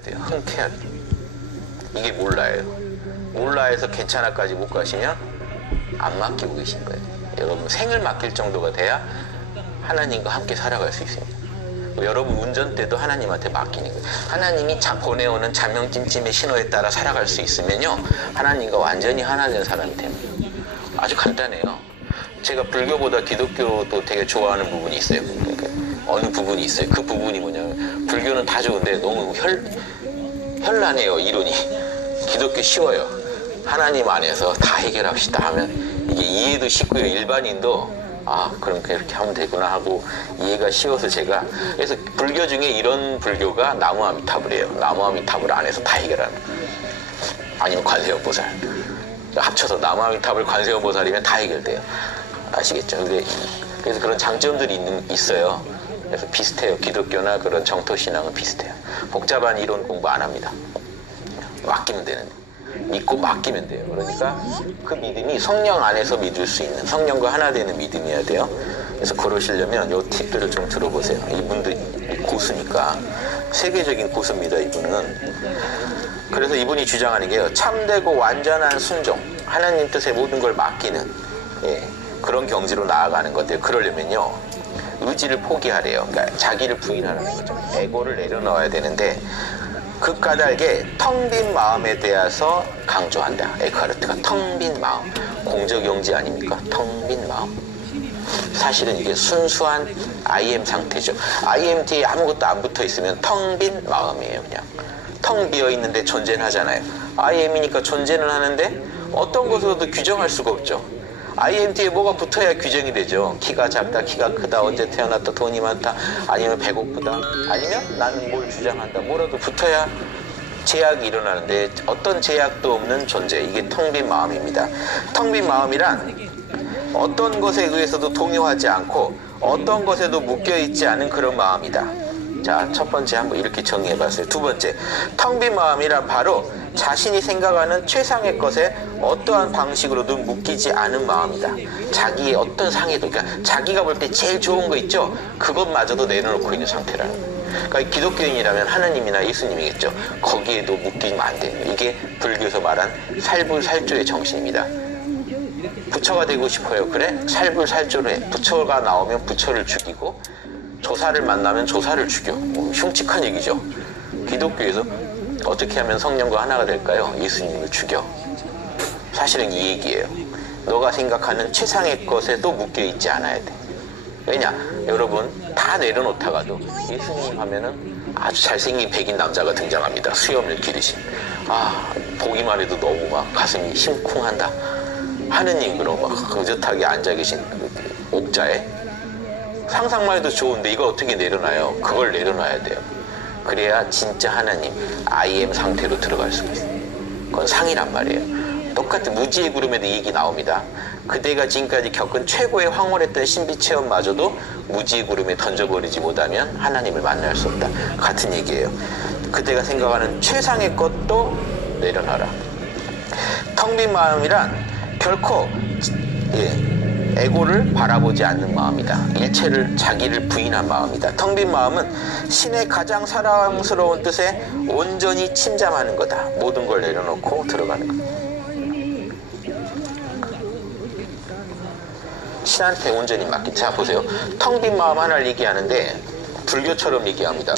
돼요. 흔쾌하게. 이게 몰라예요. 몰라해서 괜찮아까지 못 가시면 안 맡기고 계신 거예요. 여러분 생을 맡길 정도가 돼야 하나님과 함께 살아갈 수 있습니다. 여러분 운전대도 하나님한테 맡기는 거예요. 하나님이 보내오는 자명찜찜의 신호에 따라 살아갈 수 있으면요, 하나님과 완전히 하나 된 사람이 됩니다. 아주 간단해요. 제가 불교보다 기독교도 되게 좋아하는 부분이 있어요. 그러니까 어느 부분이 있어요. 그 부분이 뭐냐면, 불교는 다 좋은데 너무 현란해요, 이론이. 기독교 쉬워요. 하나님 안에서 다 해결합시다 하면 이게 이해도 쉽고요. 일반인도 그럼 그렇게 하면 되구나 하고 이해가 쉬워서 제가, 그래서 불교 중에 이런 불교가 나무아미타불이에요. 나무아미타불 안에서 다 해결하는. 아니면 관세음보살. 합쳐서 나무아미타불 관세음보살이면 다 해결돼요. 아시겠죠? 그래서 그런 장점들이 있어요. 그래서 비슷해요. 기독교나 그런 정토신앙은 비슷해요. 복잡한 이론 공부 안 합니다. 맡기면 되는데. 믿고 맡기면 돼요. 그러니까 그 믿음이 성령 안에서 믿을 수 있는, 성령과 하나 되는 믿음이어야 돼요. 그래서 그러시려면 요 팁들을 좀 들어보세요. 이분들 고수니까, 세계적인 고수입니다, 이분은. 그래서 이분이 주장하는 게요, 참되고 완전한 순종, 하나님 뜻에 모든 걸 맡기는, 그런 경지로 나아가는 건데요. 그러려면요, 의지를 포기하래요. 그러니까 자기를 부인하라는 거죠. 에고를 내려놓아야 되는데, 그 까닭에 텅 빈 마음에 대해서 강조한다. 에크하르트가 텅 빈 마음, 공적용지 아닙니까? 텅 빈 마음. 사실은 이게 순수한 IM 상태죠. IM 뒤에 아무것도 안 붙어 있으면 텅 빈 마음이에요. 그냥 텅 비어 있는데 존재는 하잖아요. IM이니까 존재는 하는데 어떤 것으로도 규정할 수가 없죠. IM 뒤에 뭐가 붙어야 규정이 되죠. 키가 작다, 키가 크다, 언제 태어났다, 돈이 많다, 아니면 배고프다, 아니면 나는 뭘 주장한다, 뭐라도 붙어야 제약이 일어나는데 어떤 제약도 없는 존재, 이게 텅 빈 마음입니다. 텅 빈 마음이란 어떤 것에 의해서도 동요하지 않고 어떤 것에도 묶여있지 않은 그런 마음이다. 자, 첫 번째 한번 이렇게 정리해봤어요. 두 번째, 텅 빈 마음이란 바로 자신이 생각하는 최상의 것에 어떠한 방식으로도 묶이지 않은 마음이다. 자기의 어떤 상해도, 그러니까 자기가 볼 때 제일 좋은 거 있죠? 그것마저도 내려놓고 있는 상태라는 거예요. 그러니까 기독교인이라면 하나님이나 예수님이겠죠. 거기에도 묶이면 안 돼요. 이게 불교에서 말한 살불살조의 정신입니다. 부처가 되고 싶어요. 그래? 살불살조로 해. 부처가 나오면 부처를 죽이고, 조사를 만나면 조사를 죽여. 흉측한 얘기죠. 기독교에서 어떻게 하면 성령과 하나가 될까요? 예수님을 죽여. 사실은 이 얘기예요. 너가 생각하는 최상의 것에도 묶여있지 않아야 돼. 왜냐? 여러분 다 내려놓다가도 예수님 하면은 아주 잘생긴 백인 남자가 등장합니다. 수염을 기르신. 보기만 해도 너무 막 가슴이 심쿵한다. 하느님 그런 막 의젓하게 앉아 계신 옥자에 상상만 해도 좋은데 이걸 어떻게 내려놔요? 그걸 내려놔야 돼요. 그래야 진짜 하나님 IM 상태로 들어갈 수가 있어요. 그건 상이란 말이에요. 똑같은 무지의 구름에도 이 얘기 나옵니다. 그대가 지금까지 겪은 최고의 황홀했던 신비 체험마저도 무지의 구름에 던져버리지 못하면 하나님을 만날 수 없다. 같은 얘기예요. 그대가 생각하는 최상의 것도 내려놔라. 텅 빈 마음이란 결코 에고를 바라보지 않는 마음이다. 일체를, 자기를 부인한 마음이다. 텅 빈 마음은 신의 가장 사랑스러운 뜻에 온전히 침잠하는 거다. 모든 걸 내려놓고 들어가는 거다. 신한테 온전히 맡긴. 자, 보세요. 텅 빈 마음 하나를 얘기하는데 불교처럼 얘기합니다.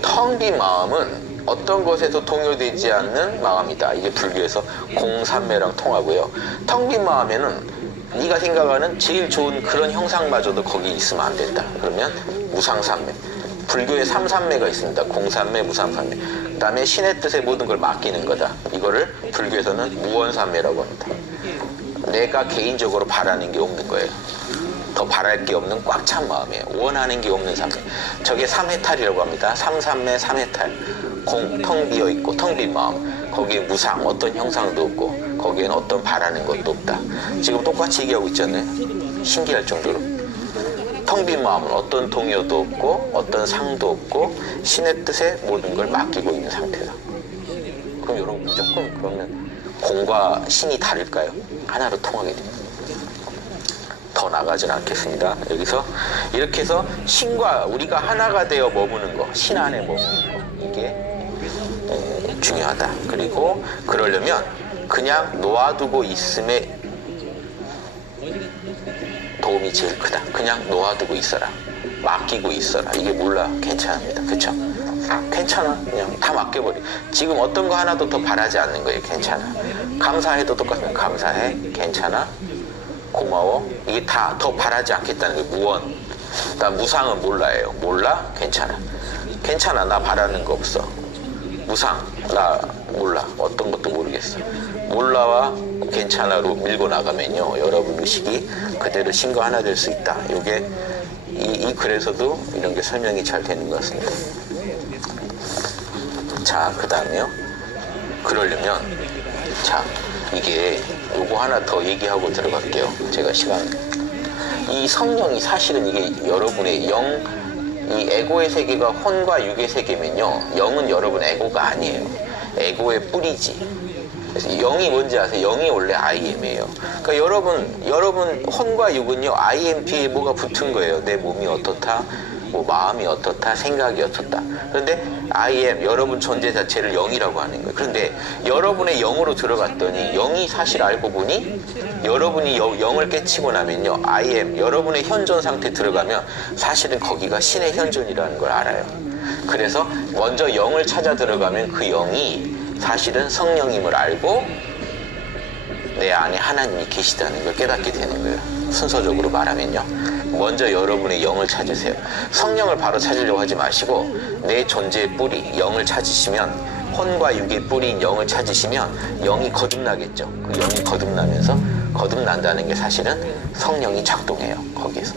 텅 빈 마음은 어떤 것에도 동요되지 않는 마음이다. 이게 불교에서 공삼매랑 통하고요. 텅 빈 마음에는 네가 생각하는 제일 좋은 그런 형상마저도 거기 있으면 안 된다. 그러면 무상삼매. 불교에 삼삼매가 있습니다. 공삼매, 무상삼매. 그 다음에 신의 뜻에 모든 걸 맡기는 거다. 이거를 불교에서는 무원삼매라고 합니다. 내가 개인적으로 바라는 게 없는 거예요. 더 바랄 게 없는 꽉 찬 마음이에요. 원하는 게 없는 삼매. 저게 삼해탈이라고 합니다. 삼삼매, 삼해탈. 공, 텅 비어 있고 텅 빈 마음. 거기에 무상, 어떤 형상도 없고 거기에는 어떤 바라는 것도 없다. 지금 똑같이 얘기하고 있잖아요. 신기할 정도로. 텅 빈 마음은 어떤 동요도 없고 어떤 상도 없고 신의 뜻에 모든 걸 맡기고 있는 상태다. 그럼 여러분 무조건 그러면 공과 신이 다를까요? 하나로 통하게 됩니다. 더 나가지는 않겠습니다. 여기서 이렇게 해서 신과 우리가 하나가 되어 머무는 거, 신 안에 머무는 거, 이게 중요하다. 그리고 그러려면 그냥 놓아두고 있음에 도움이 제일 크다. 그냥 놓아두고 있어라. 맡기고 있어라. 이게 몰라. 괜찮습니다. 그쵸? 괜찮아. 그냥 다 맡겨버려. 지금 어떤 거 하나도 더 바라지 않는 거예요. 괜찮아. 감사해도 똑같습니다. 감사해. 괜찮아. 고마워. 이게 다 더 바라지 않겠다는 거예요. 무언. 나 무상은 몰라예요. 몰라? 괜찮아. 괜찮아. 나 바라는 거 없어. 무상. 나 몰라. 어떤 것도 모르겠어. 몰라와 괜찮아로 밀고 나가면요. 여러분 의식이 그대로 신거 하나 될 수 있다. 이게 이 글에서도 이런 게 설명이 잘 되는 것 같습니다. 자, 그 다음에요. 그러려면, 자, 이게 요거 하나 더 얘기하고 들어갈게요. 제가 이 성령이 사실은 이게 여러분의 이 에고의 세계가 혼과 육의 세계면요. 영은 여러분 에고가 아니에요. 에고의 뿌리지. 그래서 영이 뭔지 아세요? 영이 원래 IM이에요. 그러니까 여러분 혼과 육은요, IMP에 뭐가 붙은 거예요. 내 몸이 어떻다, 뭐 마음이 어떻다, 생각이 어떻다. 그런데 IM, 여러분 존재 자체를 영이라고 하는 거예요. 그런데 여러분의 영으로 들어갔더니 영이 사실 알고 보니 여러분이 영을 깨치고 나면요, IM, 여러분의 현존 상태 들어가면 사실은 거기가 신의 현존이라는 걸 알아요. 그래서 먼저 영을 찾아 들어가면 그 영이 사실은 성령임을 알고 내 안에 하나님이 계시다는 걸 깨닫게 되는 거예요. 순서적으로 말하면요. 먼저 여러분의 영을 찾으세요. 성령을 바로 찾으려고 하지 마시고 내 존재의 뿌리, 영을 찾으시면, 혼과 육의 뿌리인 영을 찾으시면 영이 거듭나겠죠. 그 영이 거듭난다는 게 사실은 성령이 작동해요. 거기에서.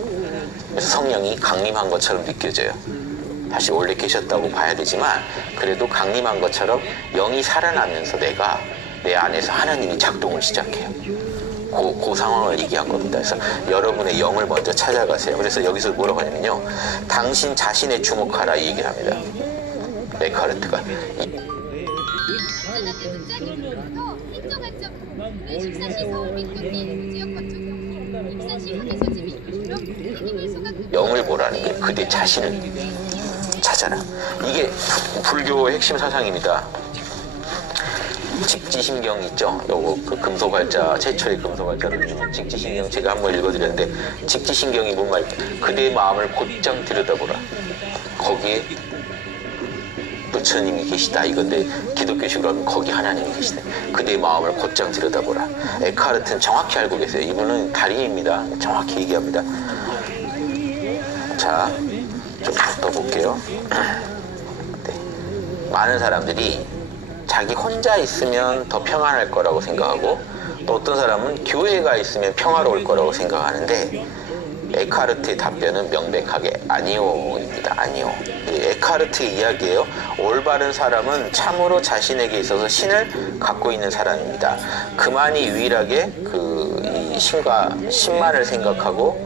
그래서 성령이 강림한 것처럼 느껴져요. 다시 원래 계셨다고 봐야 되지만 그래도 강림한 것처럼 영이 살아나면서 내 안에서 하나님이 작동을 시작해요. 그 상황을 얘기한 겁니다. 그래서 여러분의 영을 먼저 찾아가세요. 그래서 여기서 뭐라고 하냐면요, 당신 자신에 주목하라 이 얘기를 합니다. 에카르트가. 영을 보라는 게 그대 자신을 찾아라. 이게 불교의 핵심 사상입니다. 직지신경 있죠? 요거 그 금소발자, 최초의 금소발자를 직지신경 제가 한번 읽어드렸는데, 직지신경이 뭔 말? 그대의 마음을 곧장 들여다보라. 거기에 부처님이 계시다 이건데, 기독교식으로 하면 거기 하나님이 계시다. 그대의 마음을 곧장 들여다보라. 에카르트는 정확히 알고 계세요. 이분은 달인입니다. 정확히 얘기합니다. 자, 좀 더 볼게요. 네. 많은 사람들이 자기 혼자 있으면 더 평안할 거라고 생각하고, 또 어떤 사람은 교회가 있으면 평화로울 거라고 생각하는데, 에카르트의 답변은 명백하게 아니오입니다. 아니오. 에카르트의 이야기예요. 올바른 사람은 참으로 자신에게 있어서 신을 갖고 있는 사람입니다. 그만이 유일하게 이 신만을 생각하고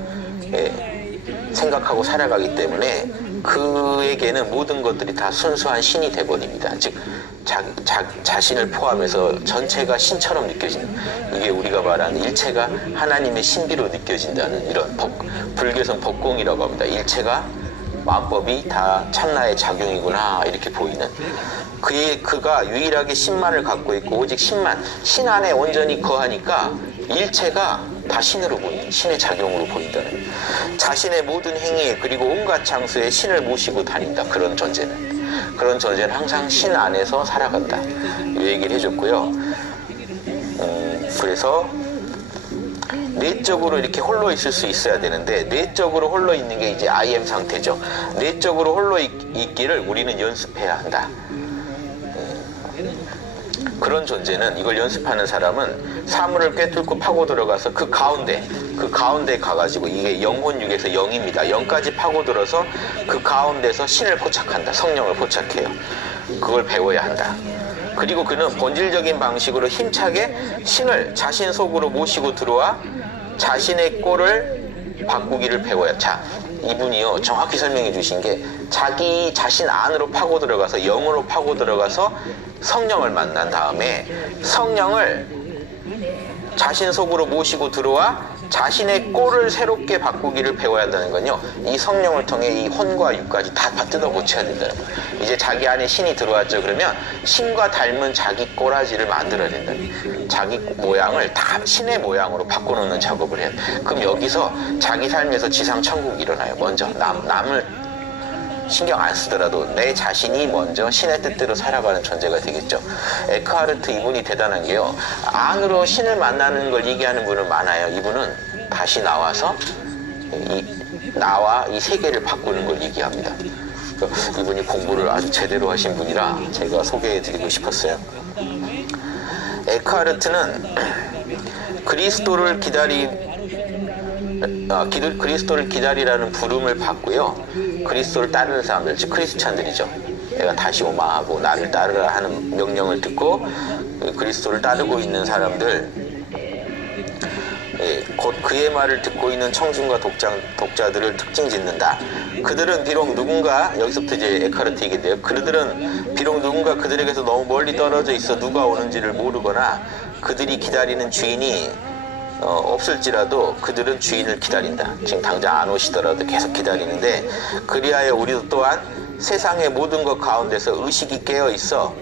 살아가기 때문에 그에게는 모든 것들이 다 순수한 신이 돼버립니다. 즉 자신을 포함해서 전체가 신처럼 느껴지는, 이게 우리가 말하는 일체가 하나님의 신비로 느껴진다는 이런 불교에서는 법공이라고 합니다. 일체가 마법이 다 참나의 작용이구나 이렇게 보이는, 그가 유일하게 신만을 갖고 있고 오직 신 안에 온전히 거하니까 일체가 다 신으로 보이는, 신의 작용으로 보인다는, 자신의 모든 행위에 그리고 온갖 장소에 신을 모시고 다닌다. 그런 존재는 항상 신 안에서 살아간다. 이 얘기를 해줬고요. 그래서 내적으로 이렇게 홀로 있을 수 있어야 되는데, 내적으로 홀로 있는 게 이제 IM 상태죠. 내적으로 홀로 있기를 우리는 연습해야 한다. 그런 존재는, 이걸 연습하는 사람은 사물을 꿰뚫고 파고 들어가서 그 가운데 가가지고, 이게 영혼육에서 영입니다. 영까지 파고 들어서 그 가운데서 신을 포착한다. 성령을 포착해요. 그걸 배워야 한다. 그리고 그는 본질적인 방식으로 힘차게 신을 자신 속으로 모시고 들어와 자신의 꼴을 바꾸기를 배워야. 자, 이분이요 정확히 설명해 주신 게, 자기 자신 안으로 파고 들어가서 영으로 파고 들어가서 성령을 만난 다음에 성령을 자신 속으로 모시고 들어와 자신의 꼴을 새롭게 바꾸기를 배워야 한다는 건요, 이 성령을 통해 이 혼과 육까지 다 뜯어 고쳐야 된다는 거예요. 이제 자기 안에 신이 들어왔죠. 그러면 신과 닮은 자기 꼬라지를 만들어야 된다는 거예요. 자기 모양을 다 신의 모양으로 바꿔놓는 작업을 해야 돼요. 그럼 여기서 자기 삶에서 지상 천국이 일어나요. 먼저 남을 신경 안 쓰더라도 내 자신이 먼저 신의 뜻대로 살아가는 존재가 되겠죠. 에크하르트 이분이 대단한 게요, 안으로 신을 만나는 걸 얘기하는 분은 많아요. 이분은 다시 나와서 나와 이 세계를 바꾸는 걸 얘기합니다. 이분이 공부를 아주 제대로 하신 분이라 제가 소개해드리고 싶었어요. 에크하르트는 그리스도를 기다리라는 부름을 받고요, 그리스도를 따르는 사람들, 즉 크리스찬들이죠. 내가 다시 오마 하고 나를 따르라 하는 명령을 듣고 그리스도를 따르고 있는 사람들, 곧 그의 말을 듣고 있는 청중과 독자들을 특징 짓는다. 그들은 비록 누군가, 여기서부터 이제 에크하르트 얘기인데요, 그들은 비록 누군가 그들에게서 너무 멀리 떨어져 있어 누가 오는지를 모르거나 그들이 기다리는 주인이 없을지라도 그들은 주인을 기다린다. 지금 당장 안 오시더라도 계속 기다리는데, 그리하여 우리도 또한 세상의 모든 것 가운데서 의식이 깨어 있어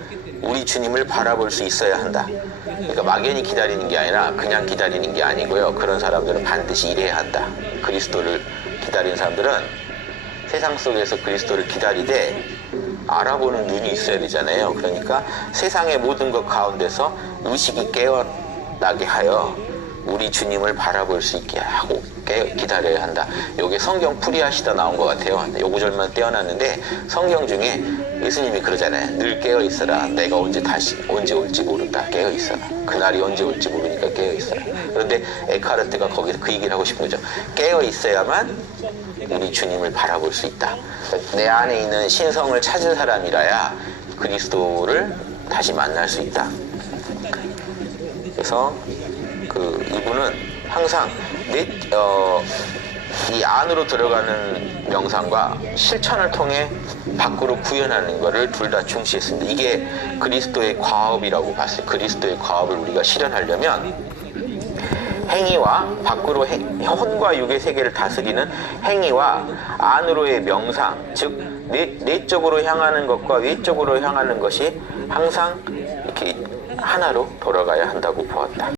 우리 주님을 바라볼 수 있어야 한다. 그러니까 막연히 기다리는 게 아니라 그냥 기다리는 게 아니고요, 그런 사람들은 반드시 일해야 한다. 그리스도를 기다리는 사람들은 세상 속에서 그리스도를 기다리되 알아보는 눈이 있어야 되잖아요. 그러니까 세상의 모든 것 가운데서 의식이 깨어나게 하여 우리 주님을 바라볼 수 있게 하고 기다려야 한다. 요게 성경 풀이하시다 나온 것 같아요. 요 구절만 떼어놨는데, 성경 중에 예수님이 그러잖아요. 늘 깨어 있어라. 내가 언제 올지 모른다. 깨어 있어라. 그날이 언제 올지 모르니까 깨어 있어라. 그런데 에크하르트가 거기서 그 얘기를 하고 싶은 거죠. 깨어 있어야만 우리 주님을 바라볼 수 있다. 내 안에 있는 신성을 찾은 사람이라야 그리스도를 다시 만날 수 있다. 그래서 이분은 항상 이 안으로 들어가는 명상과 실천을 통해 밖으로 구현하는 것을 둘 다 중시했습니다. 이게 그리스도의 과업이라고 봤어요. 그리스도의 과업을 우리가 실현하려면 행위와 밖으로 혼과 육의 세계를 다스리는 행위와 안으로의 명상, 즉 내적으로 향하는 것과 외적으로 향하는 것이 항상 이렇게 하나로 돌아가야 한다고 보았다.